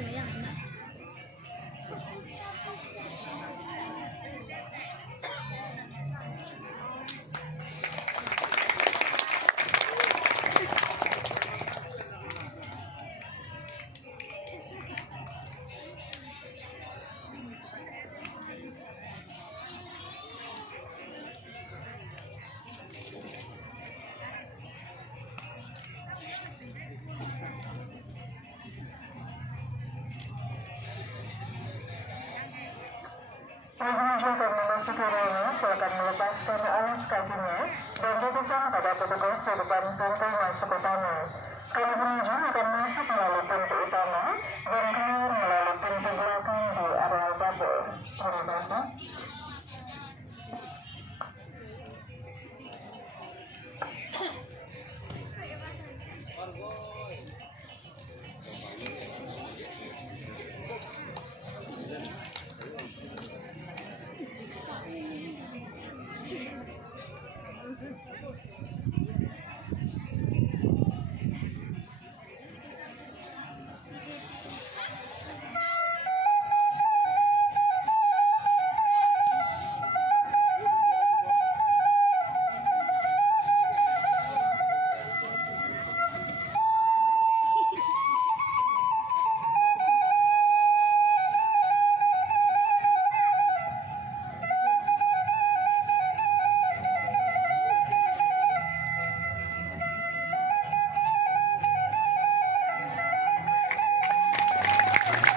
什么样的？Pengunjung dan memasuki ruangan silakan melepaskan alas kakinya dan dudukkan pada petugas di depan pintu masuk utama. Kalau pengunjung akan masuk melalui pintu